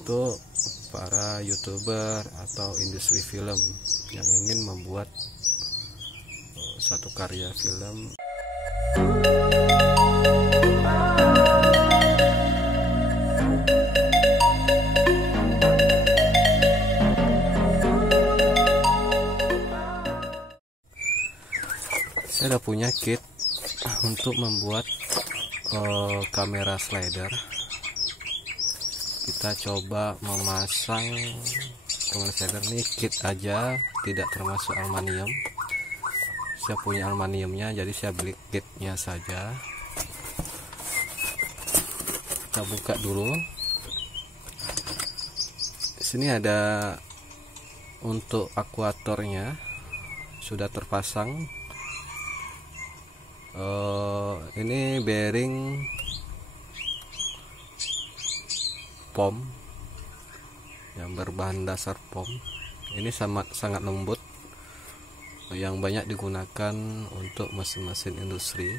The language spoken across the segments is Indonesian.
untuk para YouTuber atau industri film yang ingin membuat satu karya film. Saya udah punya kit untuk membuat kamera slider. Kita coba memasang kamera slider ini, kit aja, tidak termasuk aluminium. Saya punya aluminiumnya, jadi saya beli kitnya saja. Kita buka dulu. Di sini ada untuk akuatornya sudah terpasang. Ini bearing pom yang berbahan dasar pom. Ini sangat lembut, yang banyak digunakan untuk mesin-mesin industri.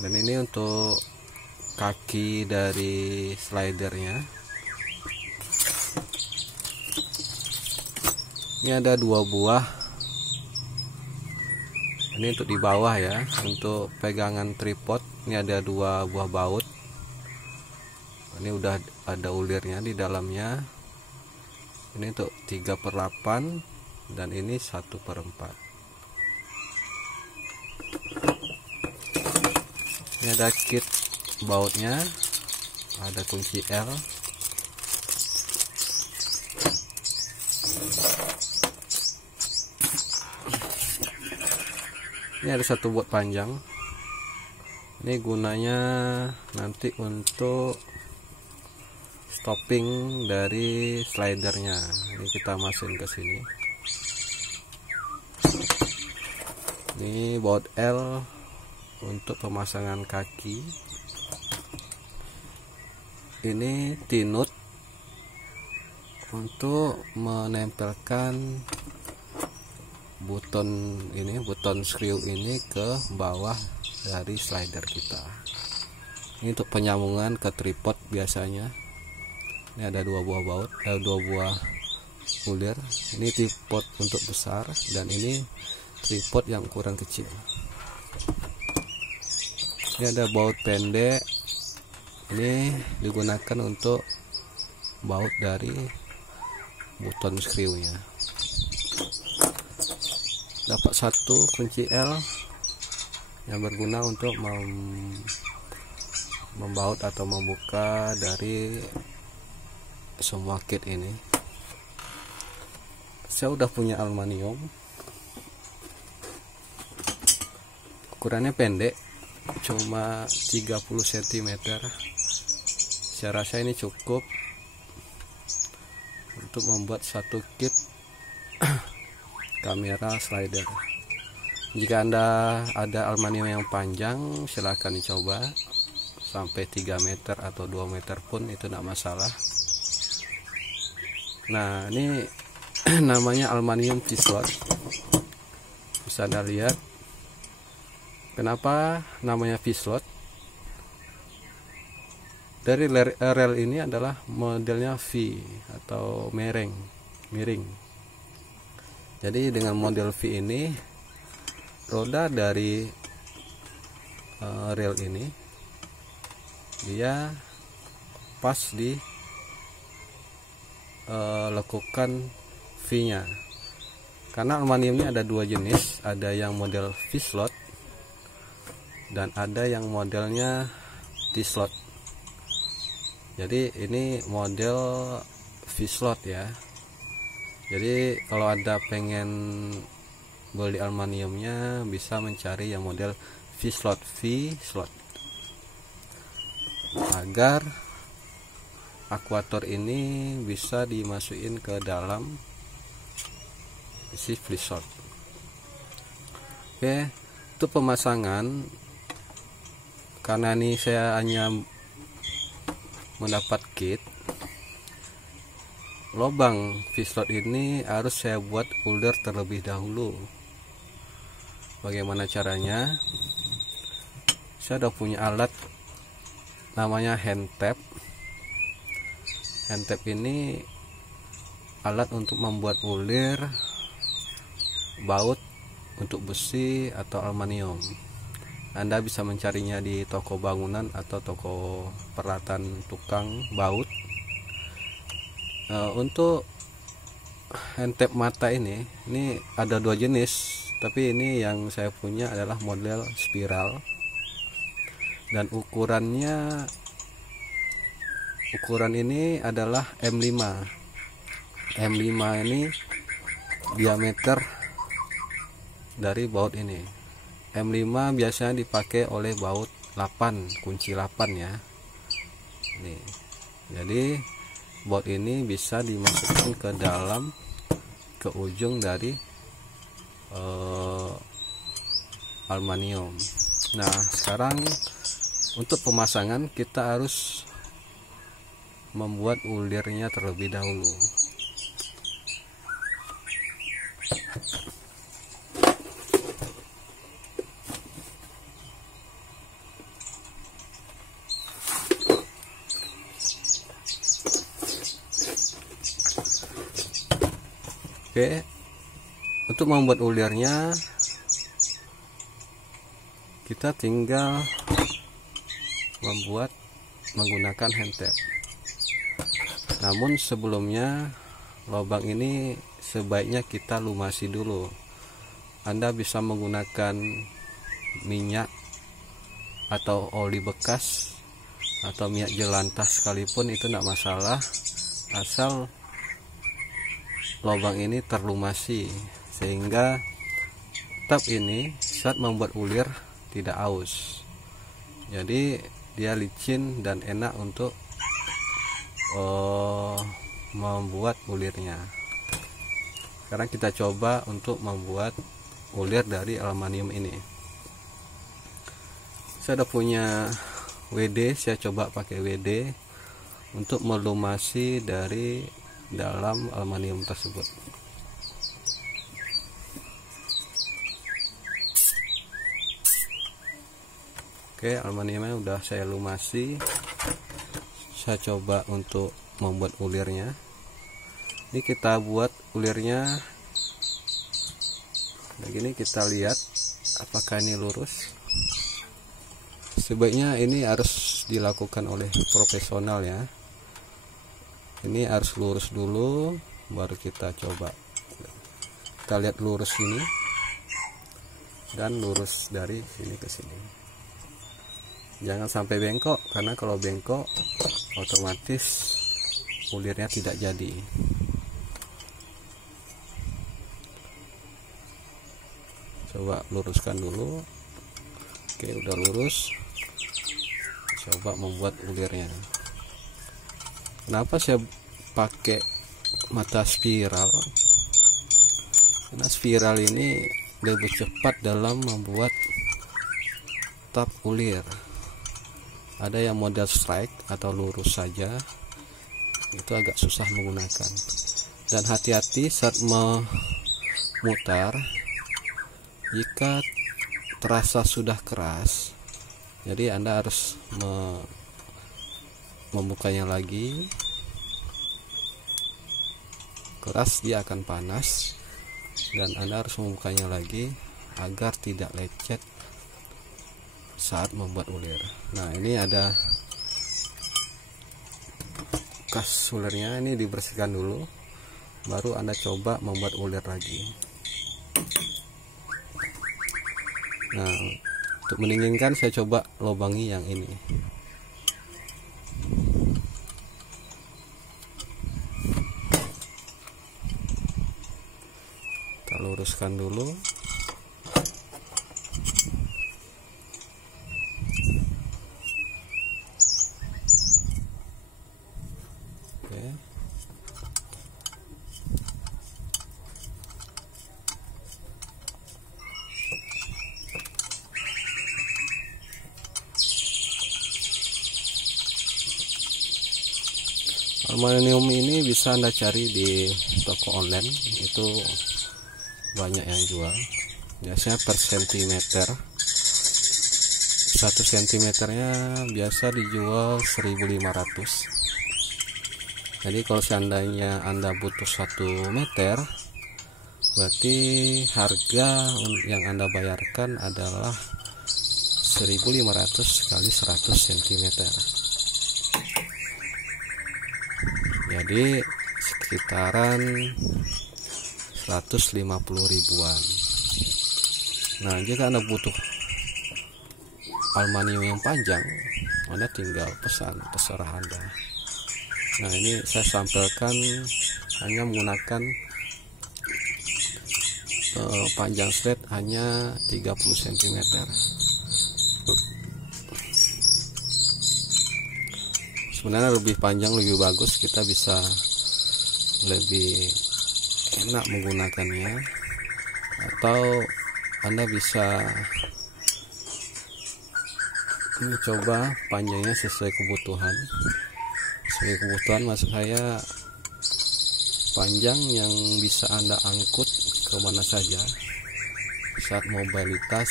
Dan ini untuk kaki dari slidernya. Ini ada 2 buah. Ini untuk di bawah ya, untuk pegangan tripod. Ini ada 2 buah baut. Ini udah ada ulirnya di dalamnya. Ini untuk 3/8 dan ini 1/4. Ini ada kit bautnya, ada kunci L. Ini ada 1 buat panjang. Ini gunanya nanti untuk stopping dari slidernya. Ini kita masukin ke sini. Ini baut L untuk pemasangan kaki. Ini T-nut untuk menempelkan buton screw ini ke bawah dari slider kita. Ini untuk penyambungan ke tripod biasanya. Ini ada 2 buah baut, 2 buah ulir. Ini tripod untuk besar dan ini tripod yang ukuran kecil. Ini ada baut pendek. Ini digunakan untuk baut dari buton screw-nya. Dapat 1 kunci L yang berguna untuk membaut atau membuka dari semua kit ini. Saya udah punya aluminium, ukurannya pendek, cuma 30 cm. Saya rasa ini cukup untuk membuat satu kit kamera slider. Jika Anda ada aluminium yang panjang, silahkan dicoba sampai 3 meter atau 2 meter pun itu tidak masalah. Nah, ini namanya aluminium T-slot. Bisa Anda lihat. Kenapa namanya V-slot? Dari rel ini adalah modelnya V atau miring. Jadi dengan model V ini, roda dari rel ini dia pas di lekukan V-nya. Karena aluminium ini ada 2 jenis, ada yang model V-slot dan ada yang modelnya T-slot. Jadi ini model V-slot ya. Jadi kalau Anda pengen beli aluminiumnya, bisa mencari yang model V-slot agar akuator ini bisa dimasukin ke dalam isi V-slot. Oke, untuk pemasangan, karena ini saya hanya mendapat kit, lubang V-slot ini harus saya buat ulir terlebih dahulu. Bagaimana caranya? Saya udah punya alat namanya hand tap. Hand tap ini alat untuk membuat ulir baut untuk besi atau aluminium. Anda bisa mencarinya di toko bangunan atau toko peralatan tukang baut. Untuk hand tap mata ini ada dua jenis, tapi ini yang saya punya adalah model spiral, dan ukuran ini adalah M5. M5 ini diameter dari baut ini. M5 biasanya dipakai oleh baut 8, kunci 8 ya. Nih. Jadi baut ini bisa dimasukkan ke dalam, ke ujung dari aluminium. Nah, sekarang untuk pemasangan kita harus membuat ulirnya terlebih dahulu. Oke, untuk membuat ulirnya kita tinggal menggunakan hand tap. Namun sebelumnya lubang ini sebaiknya kita lumasi dulu. Anda bisa menggunakan minyak atau oli bekas atau minyak jelantah sekalipun, itu tidak masalah, asal lubang ini terlumasi sehingga tap ini saat membuat ulir tidak aus. Jadi dia licin dan enak untuk membuat ulirnya. Sekarang kita coba untuk membuat ulir dari aluminium ini. Saya sudah punya WD, saya coba pakai WD untuk melumasi dari dalam aluminium tersebut. Oke, aluminiumnya udah saya lumasi. Saya coba untuk membuat ulirnya. Ini kita buat ulirnya begini, kita lihat apakah ini lurus. Sebaiknya ini harus dilakukan oleh profesional ya. Ini harus lurus dulu, baru kita coba. Kita lihat lurus ini dan lurus dari sini ke sini. Jangan sampai bengkok, karena kalau bengkok otomatis ulirnya tidak jadi. Coba luruskan dulu. Oke, udah lurus. Coba membuat ulirnya. Kenapa saya pakai mata spiral? Karena spiral ini lebih cepat dalam membuat tap ulir. Ada yang model strike atau lurus saja, itu agak susah menggunakan. Dan hati-hati saat memutar, jika terasa sudah keras, jadi Anda harus membukanya lagi. Keras dia akan panas, dan Anda harus membukanya lagi agar tidak lecet saat membuat ulir. Nah, ini ada bekas ulirnya, ini dibersihkan dulu, baru Anda coba membuat ulir lagi. Nah, untuk mendinginkan saya coba lubangi yang ini. Kita luruskan dulu. Oke. Aluminium ini bisa Anda cari di toko online, itu banyak yang jual, biasanya per sentimeter. 1 cm nya biasa dijual 1.500. Jadi kalau seandainya Anda butuh 1 meter, berarti harga yang Anda bayarkan adalah 1.500 kali 100 cm. Jadi sekitaran 150 ribuan. Nah, jika Anda butuh aluminium yang panjang, Anda tinggal pesan, terserah Anda. Nah, ini saya sampaikan hanya menggunakan panjang sled hanya 30 cm. Sebenarnya lebih panjang lebih bagus, kita bisa lebih enak menggunakannya, atau Anda bisa mencoba panjangnya sesuai kebutuhan. Sesuai kebutuhan maksud saya panjang yang bisa Anda angkut kemana saja saat mobilitas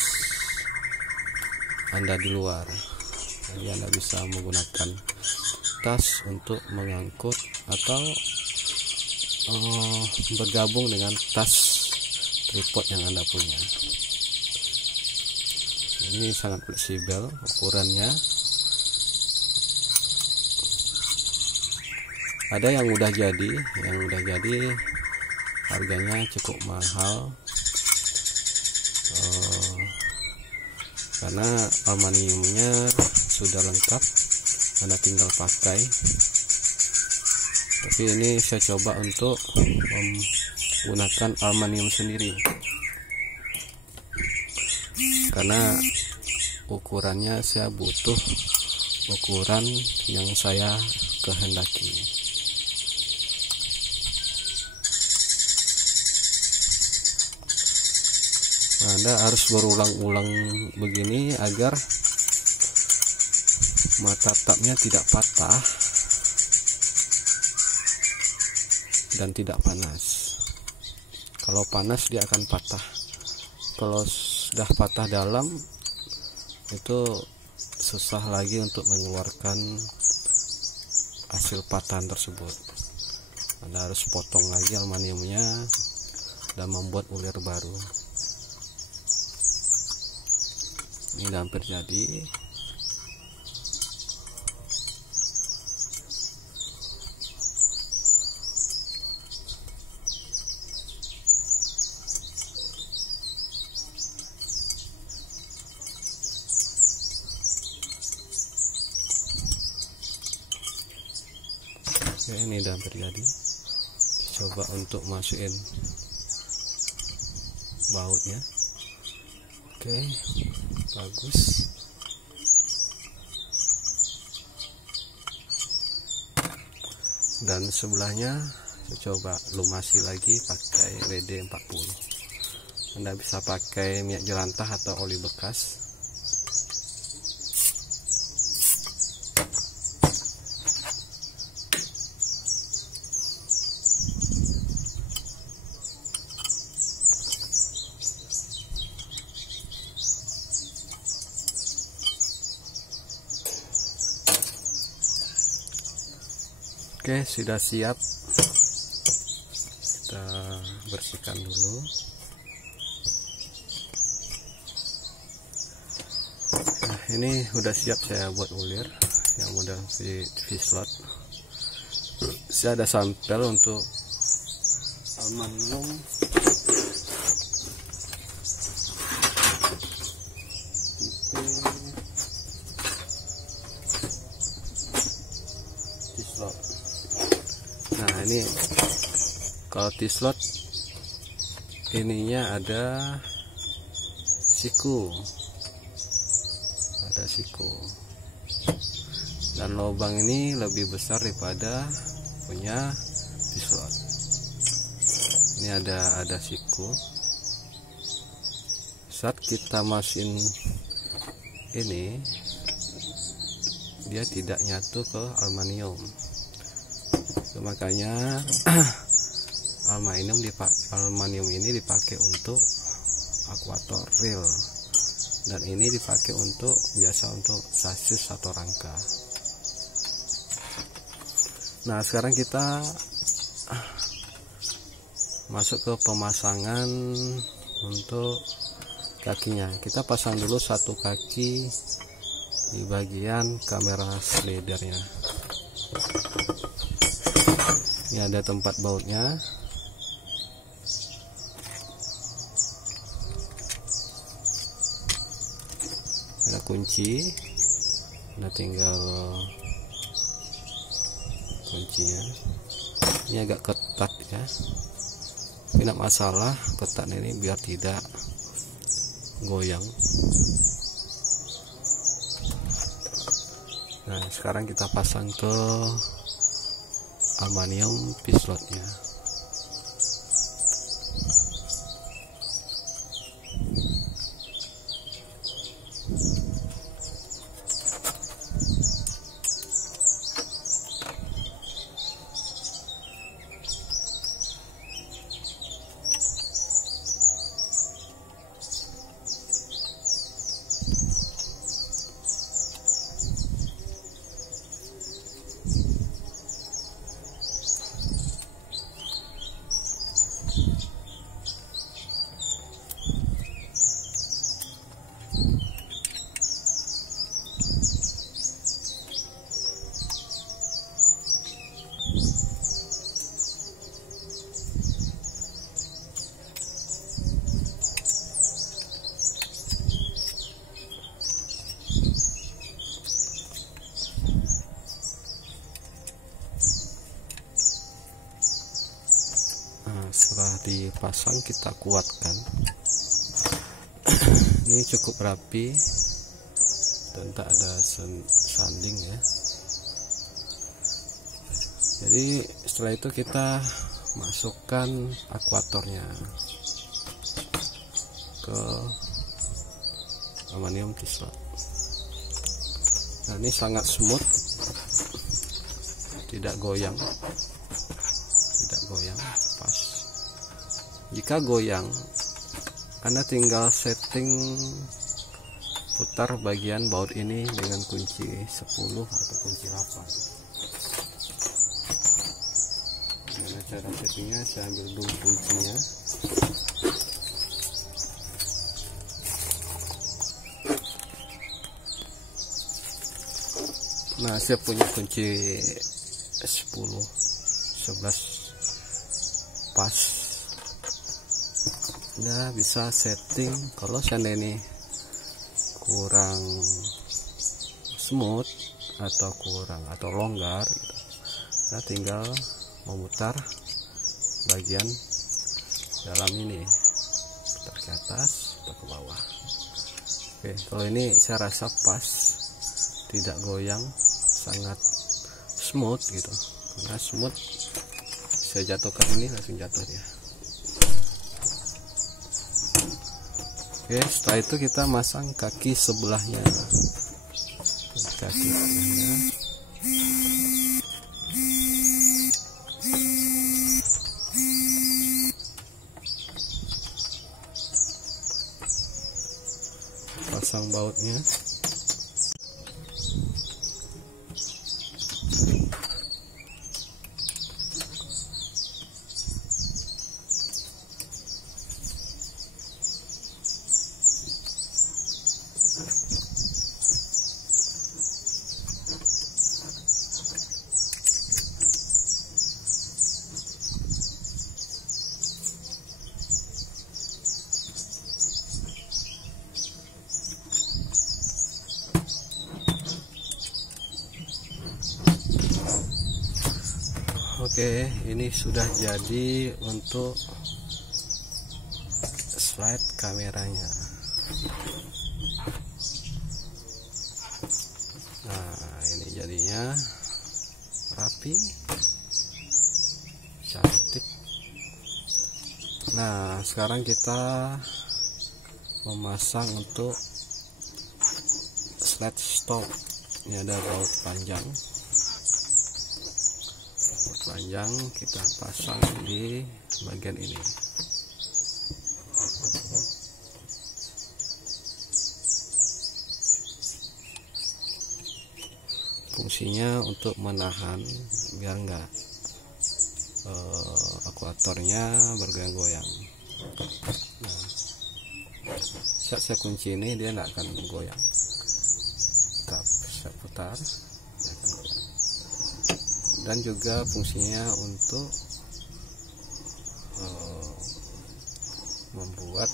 Anda di luar. Jadi Anda bisa menggunakan tas untuk mengangkut atau bergabung dengan tas tripod yang Anda punya. Ini sangat fleksibel ukurannya. Ada yang udah jadi, harganya cukup mahal karena aluminiumnya sudah lengkap, Anda tinggal pakai. Tapi ini saya coba untuk menggunakan aluminium sendiri karena ukurannya saya butuh ukuran yang saya kehendaki. Anda harus berulang-ulang begini agar mata tapnya tidak patah dan tidak panas. Kalau panas dia akan patah. Kalau sudah patah dalam, itu susah lagi untuk mengeluarkan hasil patahan tersebut. Anda harus potong lagi aluminiumnya dan membuat ulir baru. Ini udah hampir jadi. Oke, ini udah hampir jadi. Coba untuk masukin bautnya. Oke, bagus. Dan sebelahnya saya coba lumasi lagi pakai WD-40. Anda bisa pakai minyak jelantah atau oli bekas. Oke, sudah siap. Kita bersihkan dulu. Nah, ini udah siap saya buat ulir yang udah V-slot. Saya ada sampel untuk aluminium. V-slot. Nah, ini kalau T-slot ininya ada siku, dan lubang ini lebih besar daripada punya T-slot. Ini ada siku. Saat kita masukin ini, dia tidak nyatu ke aluminium. Makanya aluminium ini dipakai untuk akuator reel dan ini dipakai untuk biasa untuk sasis atau rangka. Nah, sekarang kita masuk ke pemasangan untuk kakinya. Kita pasang dulu satu kaki di bagian kamera slidernya. Ini ada tempat bautnya. Ada kunci. Nah, tinggal kuncinya. Ini agak ketat ya. Tidak masalah ketat ini biar tidak goyang. Nah, sekarang kita pasang ke aluminium pislotnya. Setelah dipasang kita kuatkan. Ini cukup rapi dan tak ada sanding ya. Jadi setelah itu kita masukkan akuatornya ke aluminium pislot. Nah, ini sangat smooth, tidak goyang, pas. Jika goyang, Anda tinggal setting putar bagian baut ini dengan kunci 10 atau kunci 8. Gimana cara settingnya? Saya ambil dulu kuncinya. Nah, saya punya kunci 10, 11 pas. Nah, bisa setting kalau seandainya ini kurang smooth atau longgar gitu. Nah, tinggal memutar bagian dalam ini, putar ke atas atau ke bawah. Oke, kalau ini saya rasa pas, tidak goyang, sangat smooth gitu. Karena smooth, saya jatuhkan ini langsung jatuh dia. Oke, setelah itu kita masang kaki sebelahnya. Kaki sebelahnya. Pasang bautnya. Oke, ini sudah jadi untuk slide kameranya. Nah, ini jadinya rapi, cantik. Nah, sekarang kita memasang untuk slide stop. Ini ada baut panjang. Kita pasang di bagian ini. fungsinya untuk menahan biar enggak akuatornya bergoyang-goyang. Nah, saat saya kunci ini dia tidak akan goyang. Saya putar, dia akan goyang. Dan juga fungsinya untuk membuat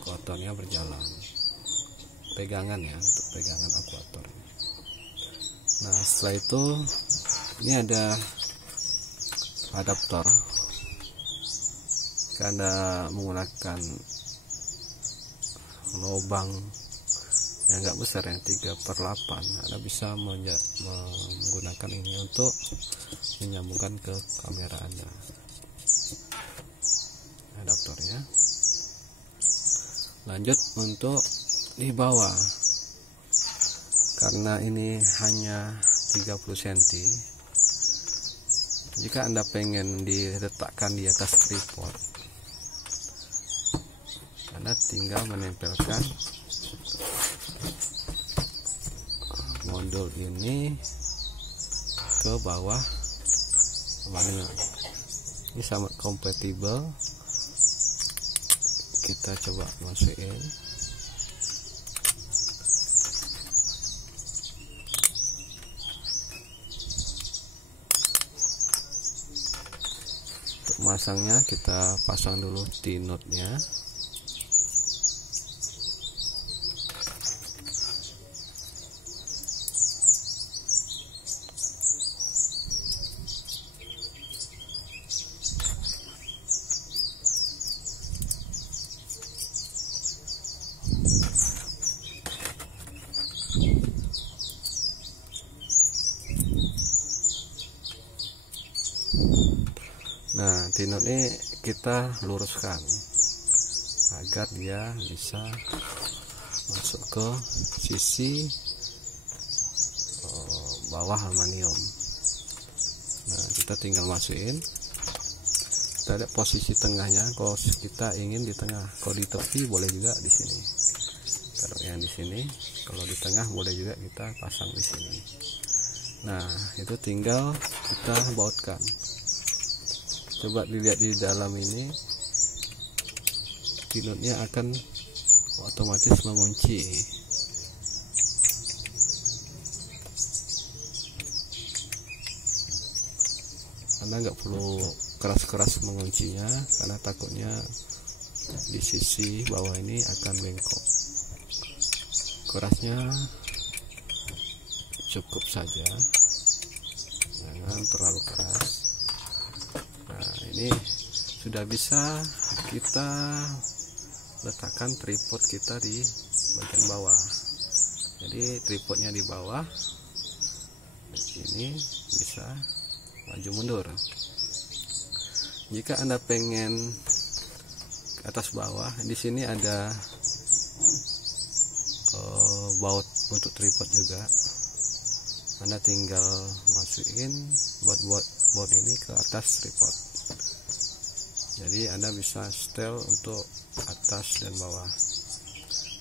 akuatornya berjalan, pegangan ya, untuk pegangan akuator. Nah, setelah itu ini ada adaptor. Karena menggunakan lubang yang agak besar ya, 3/8, Anda bisa menggunakan ini untuk menyambungkan ke kamera Anda. Adaptornya. Lanjut untuk di bawah, karena ini hanya 30 cm, jika Anda pengen diletakkan di atas tripod, Anda tinggal menempelkan modul ini ke bawah. Ini sangat kompatibel. Kita coba masukin. Untuk masangnya kita pasang dulu T-notnya. Nah, T-not ini kita luruskan agar dia bisa masuk ke sisi bawah aluminium. Nah, kita tinggal masukin. Kita lihat posisi tengahnya. Kalau kita ingin di tengah, kalau di tepi boleh juga di sini. Kalau yang di sini, kalau di tengah boleh juga kita pasang di sini. Nah, itu tinggal kita bautkan. Coba dilihat di dalam ini, T-notnya akan otomatis mengunci. Anda nggak perlu keras-keras menguncinya, karena takutnya di sisi bawah ini akan bengkok. Kerasnya cukup saja, jangan terlalu keras. Nah, ini sudah bisa kita letakkan tripod kita di bagian bawah. Jadi tripodnya di bawah, ini bisa maju mundur. Jika Anda pengen ke atas bawah, di sini ada baut untuk tripod juga. Anda tinggal masukin baut ini ke atas tripod. Jadi Anda bisa setel untuk atas dan bawah.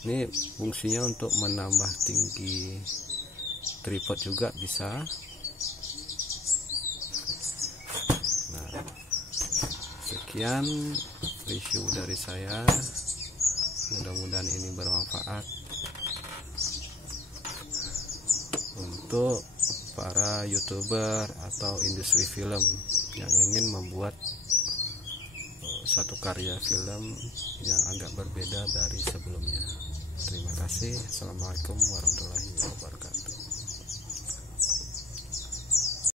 Ini fungsinya untuk menambah tinggi tripod juga bisa. Nah, sekian review dari saya. Mudah-mudahan ini bermanfaat untuk para YouTuber atau industri film yang ingin membuat satu karya film yang agak berbeda dari sebelumnya. Terima kasih. Assalamualaikum warahmatullahi wabarakatuh.